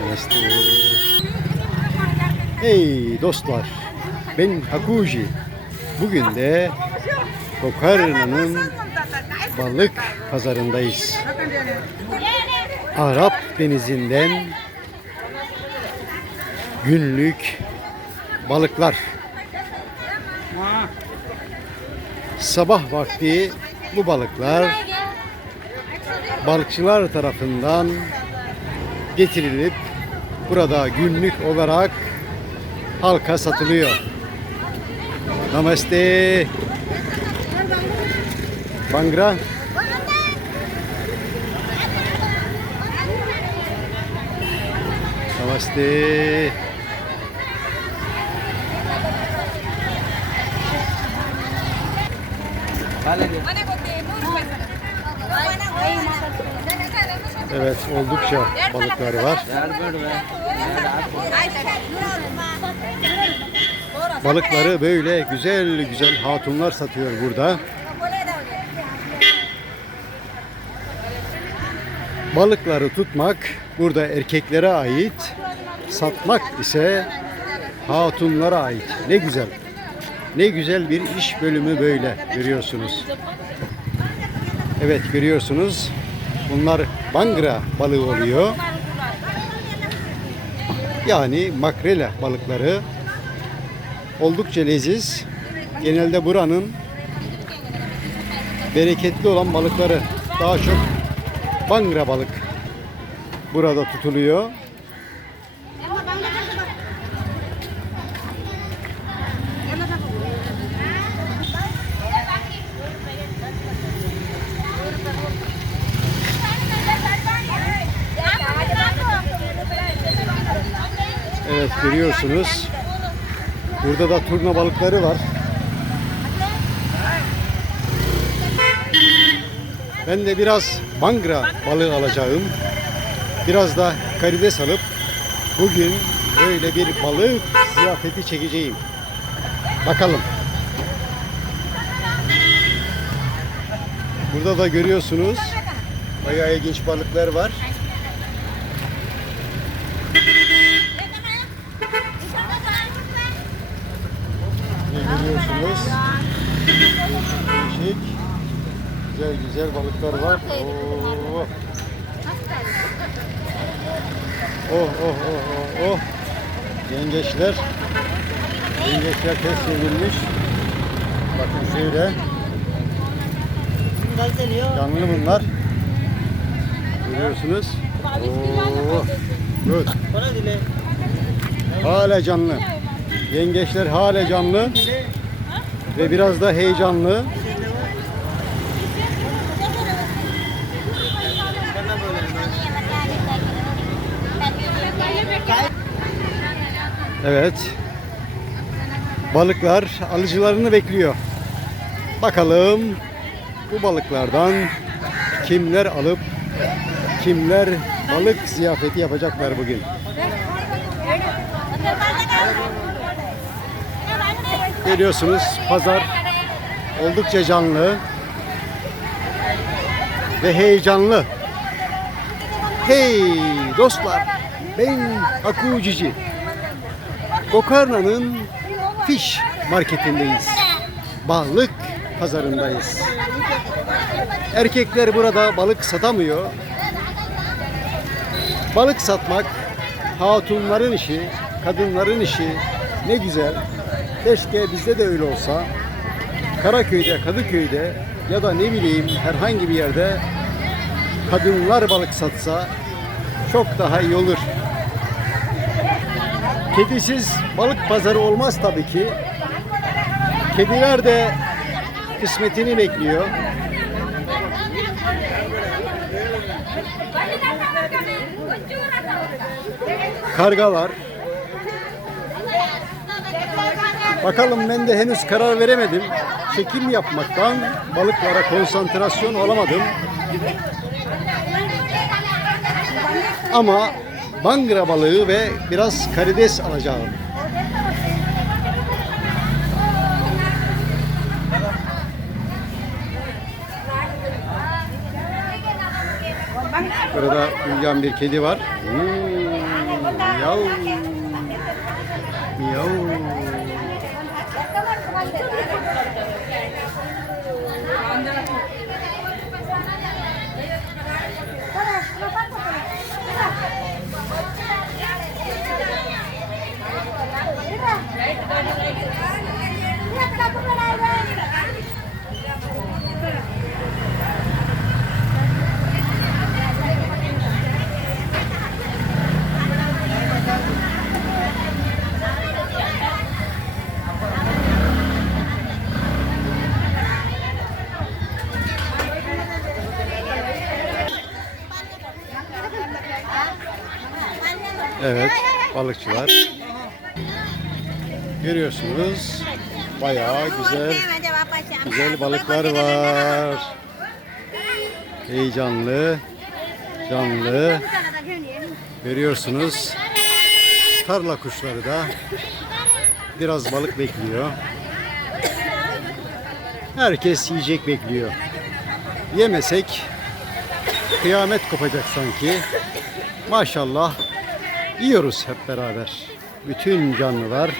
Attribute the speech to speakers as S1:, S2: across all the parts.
S1: Namaste. Hey dostlar, ben Hakuji. Bugün de Kokarna'nın balık pazarındayız. Arap denizinden günlük balıklar. Sabah vakti bu balıklar balıkçılar tarafından getirilip burada günlük olarak halka satılıyor. Namaste. Bangra. Namaste. Evet oldukça balıkları var. Balıkları böyle güzel güzel hatunlar satıyor burada. Balıkları tutmak burada erkeklere ait, satmak ise hatunlara ait. Ne güzel. Ne güzel bir iş bölümü böyle görüyorsunuz. Evet görüyorsunuz. Bunlar bangra balığı oluyor. Yani makrela balıkları oldukça leziz. Genelde buranın bereketli olan balıkları daha çok bangra balık burada tutuluyor. Evet görüyorsunuz. Burada da turna balıkları var. Ben de biraz bangra balığı alacağım. Biraz da karides alıp bugün böyle bir balık ziyafeti çekeceğim. Bakalım. Burada da görüyorsunuz bayağı ilginç balıklar var. Görüyorsunuz? Değişik. Güzel güzel balıklar var. Oo. Oh oh oh oh oh. Yengeçler. Yengeçler ters çevrilmiş. Bakın şöyle. Canlı bunlar. Görüyorsunuz. Oo. Good. Hala canlı. Yengeçler hala canlı. Ve biraz da heyecanlı. Evet. Balıklar alıcılarını bekliyor. Bakalım bu balıklardan kimler alıp kimler balık ziyafeti yapacaklar bugün. Görüyorsunuz pazar oldukça canlı ve heyecanlı. Hey dostlar ben Haku Cici. Gokarna'nın fiş marketindeyiz. Balık pazarındayız. Erkekler burada balık satamıyor. Balık satmak hatunların işi, kadınların işi. Ne güzel. Keşke bizde de öyle olsa. Karaköy'de, Kadıköy'de ya da ne bileyim herhangi bir yerde kadınlar balık satsa çok daha iyi olur. Kedisiz balık pazarı olmaz tabii ki. Kediler de kısmetini bekliyor. Kargalar. Bakalım ben de henüz karar veremedim. Çekim yapmaktan balıklara konsantrasyon olamadım. Ama bangra balığı ve biraz karides alacağım. Burada uyuyan bir kedi var. Hmm, miyav. Miyav. 안 된다. Evet, balıkçılar. Görüyorsunuz. Bayağı güzel, güzel balıklar var. Heyecanlı, canlı. Görüyorsunuz. Tarla kuşları da biraz balık bekliyor. Herkes yiyecek bekliyor. Yemesek kıyamet kopacak sanki. Maşallah yiyoruz hep beraber. Bütün canlılar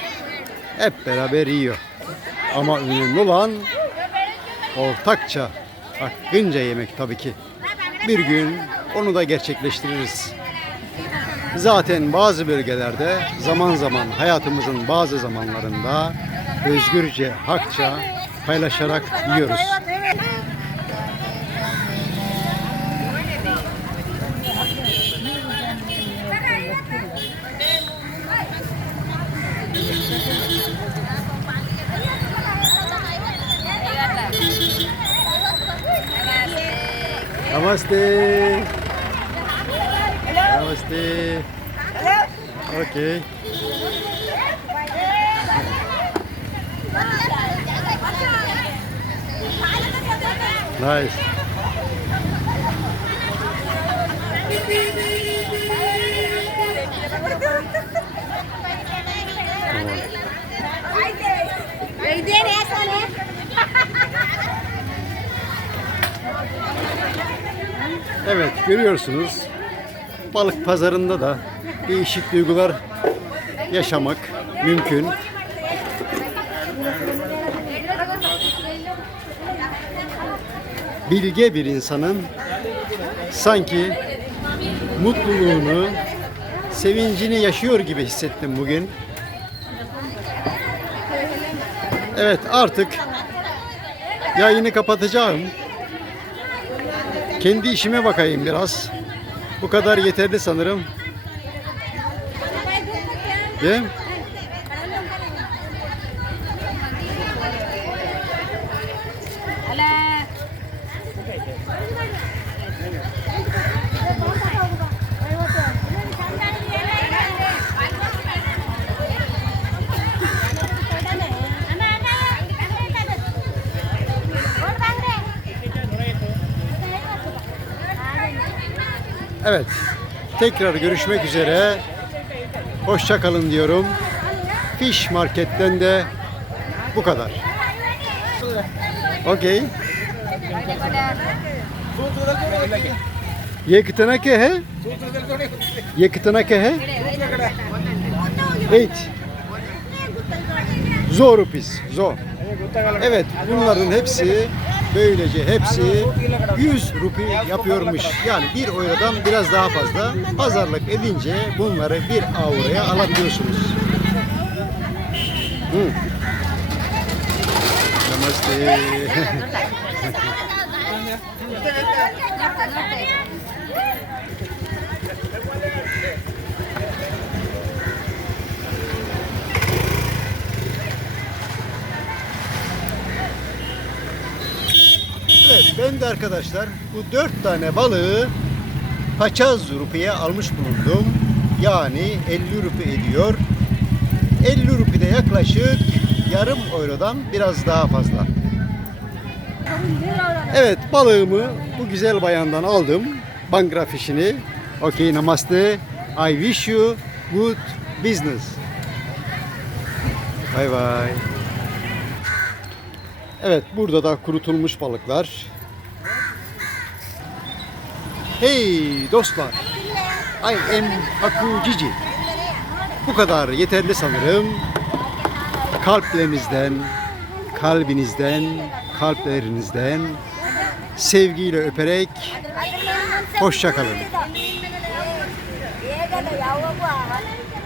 S1: hep beraber yiyor. Ama önemli olan ortakça, hakkınca yemek tabii ki. Bir gün onu da gerçekleştiririz. Zaten bazı bölgelerde zaman zaman hayatımızın bazı zamanlarında özgürce, hakça paylaşarak yiyoruz. Namaste. Namaste. Okay. Nice. Evet görüyorsunuz balık pazarında da değişik duygular yaşamak mümkün. Bilge bir insanın sanki mutluluğunu, sevincini yaşıyor gibi hissettim bugün. Evet artık yayını kapatacağım. Kendi işime bakayım biraz. Bu kadar yeterli sanırım. Değil mi? Evet. Tekrar görüşmek üzere. Hoşça kalın diyorum. Fish Market'ten de bu kadar. Okey. ये कितना के है ये कितना के है Eight. Zo rupees. Zo. Evet bunların hepsi böylece hepsi 100 rupi yapıyormuş. Yani bir eurodan biraz daha fazla pazarlık edince bunları bir avroya alabiliyorsunuz. Hı. Namaste. ben de arkadaşlar bu dört tane balığı paçaz rupiye almış bulundum. Yani 50 rupi ediyor. 50 rupi de yaklaşık yarım eurodan biraz daha fazla. Evet balığımı bu güzel bayandan aldım. Bangra fişini. Okay namaste. I wish you good business. Bye bye. Evet burada da kurutulmuş balıklar. Hey dostlar. I am Haku Cici. Bu kadar yeterli sanırım. Kalplerinizden, kalbinizden, kalplerinizden sevgiyle öperek hoşça